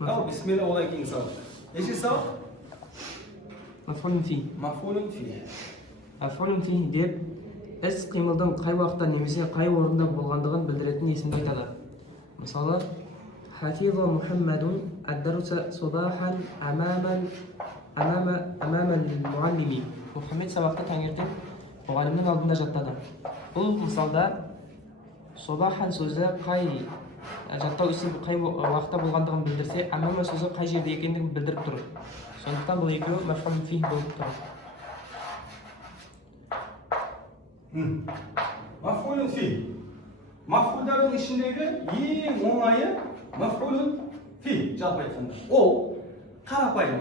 Al bismillah odan keyin savob. Nechi savob? Maf'ulun fi. Maf'ulun fi. Maf'ulun fi deb іс қимылдың қай уақытта немесе қай орында болғандығын білдіретін есімді айтады. Мысалы, Хафиза Мухаммадун ад-дарса субахан амамал муаллими. Мұхаммед сабақты таңертең мұғалімнің алдында жаттады. Бұл мысалда субахан сөзі қай жаттау ісі қай уақытта болғандығын білдірсе, амама сөзі қай жерде екендігін білдіріп тұр. Сондықтан бұл екеуі маф'улун фи болып тұр. Maf'ulun fi. Maf'ulların içindeki en oңайы maf'ulun fi жалпы айтқанда. Ол қарапайым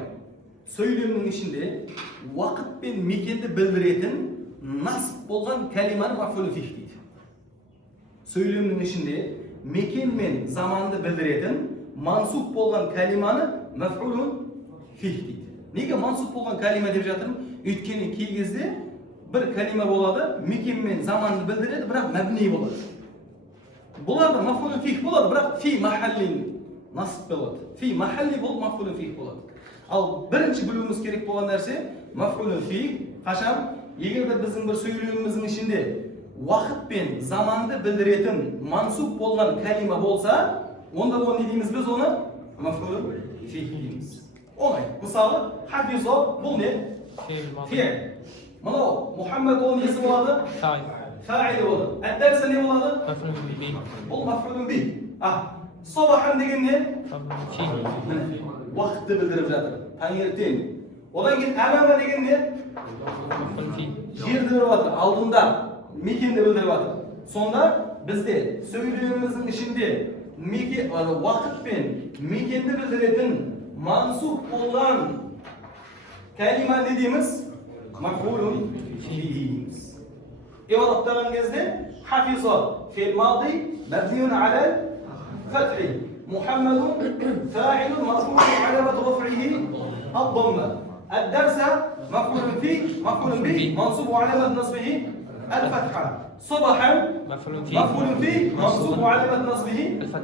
сөйлемнің ішінде уақыт пен мекенді білдіретін насып болған кәлиманы maf'ulun fi дейді. Сөйлемнің ішінде мекен мен заманды білдіретін мансуп болған кәлиманы maf'ulun fi дейді. Неге мансуп болған кәлима деп жатырмын? Өйткені кей кезде бір кәлима болады, мекен мен заманды білдіреді, бірақ мәбни болады. Бұларда маф'улун фих болады, бірақ фи махалли насып болады. Фи махалли болып маф'улун фих болады. Ал бірінші білуіміз керек болған нәрсе маф'улун фих қашан? Егер де біздің бір сөйлеміміздің ішінде уақыт пен заманды білдіретін мансуп болған кәлима болса, онда оны не дейміз біз оны? Маф'улун фих дейміз. Оңай. Мысалы, хафиза бұл не? Фи'л. Мынау Мұхаммед оның несі болады? Фа'ил болады. Ад-дарса не болады? Бұл маф'улун би. Сабахан деген не? Уақытты білдіріп жатыр. Таңертең. Одан кейін амама деген не? Жерді білдіріп жатыр. Алдында мекенді білдіріп жатыр. Сонда бізде сөйлеміміздің ішінде уақыт пен мекенді білдіретін мансуп болған кәлима не дейміз? Maf'ulun fi. İ'rab'tan gezde hafiza fi'l madi mebniun ala fathi. Muhammedun fa'ilun marfu'un alamat raf'ihi ad-damma. Ad-darsa maf'ulun fi maf'ulun bi mansub alamat nasbihi al-fatha. Sabahan maf'ulun fi mansub alamat nasbihi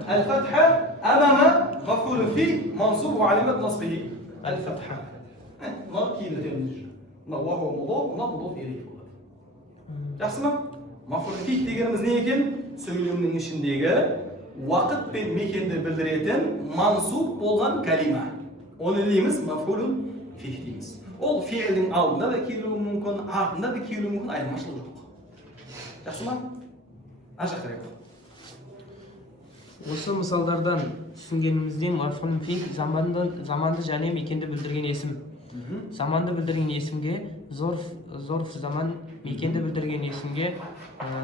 al-fatha. Amama maf'ulun fi mansub alamat nasbihi al-fatha. Bunlar kiyimde وهو مضاف مضاف إليه болады. Жақсы ма? Маф'улун фих дегеніміз не екен? Сөйлемнің ішіндегі уақыт пен мекенді білдіретін мансуп болған кәлима. Оны дейміз маф'улун фих дейміз. Ол фи'лдің алдында да келуі мүмкін, артында да келуі мүмкін, айырмашылық жоқ. Жақсы ма? Ажықтырайық. Осы мысалдардан түсінгенімізден маф'улун фих заманды және мекенді білдірген есім. Заманды білдірген есімге зорф заман, мекенді білдірген есімге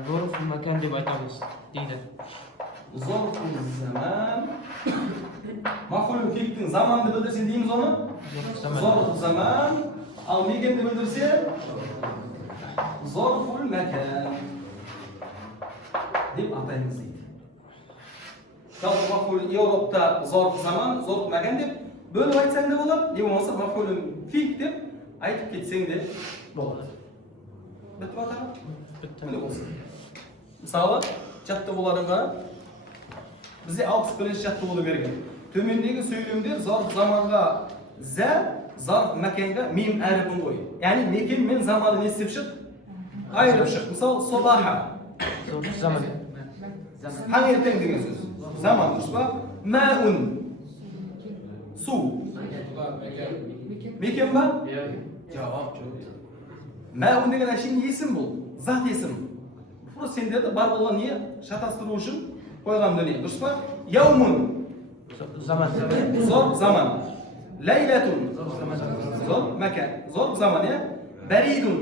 зорф макан деп айтамыз дейді. Зорф заман. Маф'улун фихтің заманды білдірсе дейміз оны? Зорф заман. Ал мекенді білдірсе зорфул макан деп атаймыз дейді. Жалпы маф'улун Еуропта зорф заман, зорф макан деп бөліп айтсаң да болады, не болмаса маф'улун фих деп айтып кетсең де болады. Бітіп атаға? Міне болсын. Мысалы, жаттығуларыңға бізде 61-ші жаттығулы берген. Төмендегі сөйлемдер зарф заманға зә, зарф мәкенға мим әріпін қой. Яғни мекен мен заманы не істеп шық? Айырып шық. Мысалы, собаха. Заман. Таңертең деген сөз. Заман дұрыс па? Мәун. Су. Мекен ба? Жауап жоқ. Мәун деген әшейін есім бұл. Зат есім. Просто сендерді бар болған не? Шатастыру үшін қойған дүние. Дұрыс па? Яумун. Заман. Зор заман. Ләйләтун. Зор мәкән. Зор заман, я? Бәридун.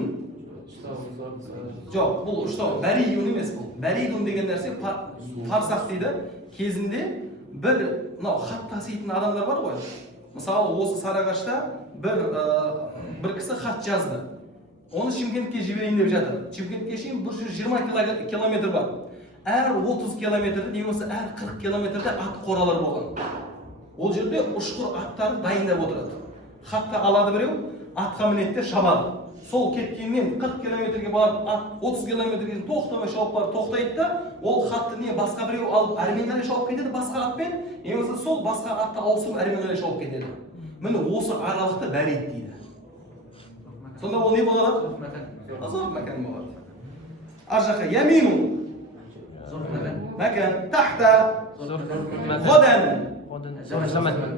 Жоқ, бұл ұштау. Бәриюн емес бұл. Бәридун деген нәрсе парсақ дейді. Кезінде бір хат таситын адамдар бар ғой. Мысалы, осы Сарыағашта бір кісі хат жазды. Оны Шымкентке жіберейін деп жатыр. Шымкентке шейін 120 километр бар. Әр 30 километрде, немесе әр 40 километрде ат қоралар болған. Ол жерде ұшқыр аттарды дайындап отырады. Хатты алады біреу, атқа мінеді де шабады. Сол кеткеннен 40 километрге барып, ат 30 километрге тоқтамай шауып барып тоқтайды да, ол хатты не басқа біреу алып, армендерге шауып кетеді басқа атпен, немесе сол басқа атты ауысып әрмен қарай шауып кетеді. Міне осы аралықта бәрид дейді. Сонда ол не болады? Зорф мәкан болады. Ар жаққа ямину мәкан, тахта, ғадан.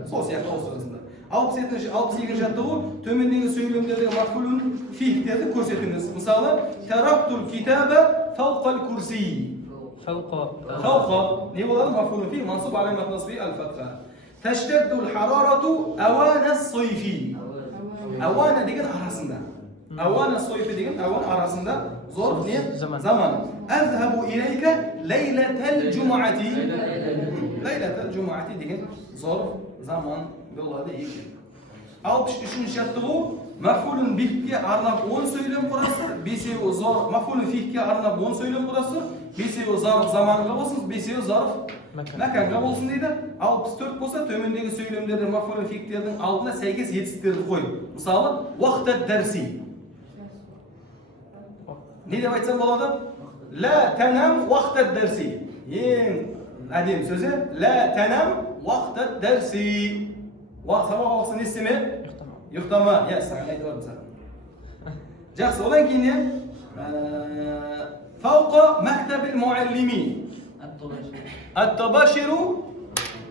Сол сияқты ауыстырасыңдар. 62-ші жаттығу төмендегі сөйлемдердегі мафулун фихтерді көрсетіңіз. Мысалы, тарактул китаба фауқал курси. Фауқа не болады? Мафулун фих мансуб аламат насби аль-фатха. Таштадду al-харарату авана ас-сайфи. Авана деген арасында. Авана ас-сайфи деген аван арасында зорф не? Заман. Азхабу илейка лейлатал джумаати. Лейлатал джумаати деген зорф заман болады екен. 63-ші жаттығу мафулун бихке арнап 10 сөйлем құрасыздар, 5-еуі зорф, мафулун фихке арнап 10 сөйлем құрасыздар, 5-еуі зарф заманға болсын, 5-еуі зарф мәканға болсын дейді. 64 болса төмендегі сөйлемдердің мафулун фихтердің алдына сәйкес етістіктерді қой. Мысалы, уақыт дәрси. Не деп айтсам болады? Ла танам уақыт дәрси. Ең әдем сөзі ла танам уақыт дәрси. Сабақ оқысын естеме? Ұйықтама. Саған айтып бармын саған. Жақсы, одан кейін не? Фауқа мәктәбіл муаллими. Ат-табаширу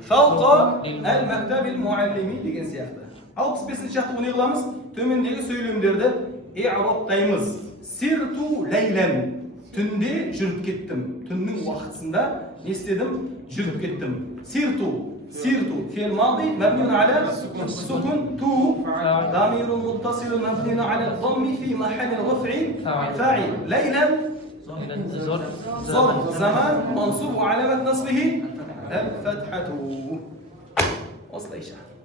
фауқа әл-мәктәбіл муаллими деген сияқты. 65-ші жаттығу не қыламыз? Төмендегі сөйлемдерді i'рабтаймыз. Сирту лейлен. Түнде жүріп кеттім. Түннің уақытысында не істедім? Жүріп кеттім. سيرت في الماضي مبني على السكون تو ضمير متصل مبني على الضم في محل رفع فاعل ليلا ظرف زمان منصوب وعلامة نصبه الفتحة وصل إشارة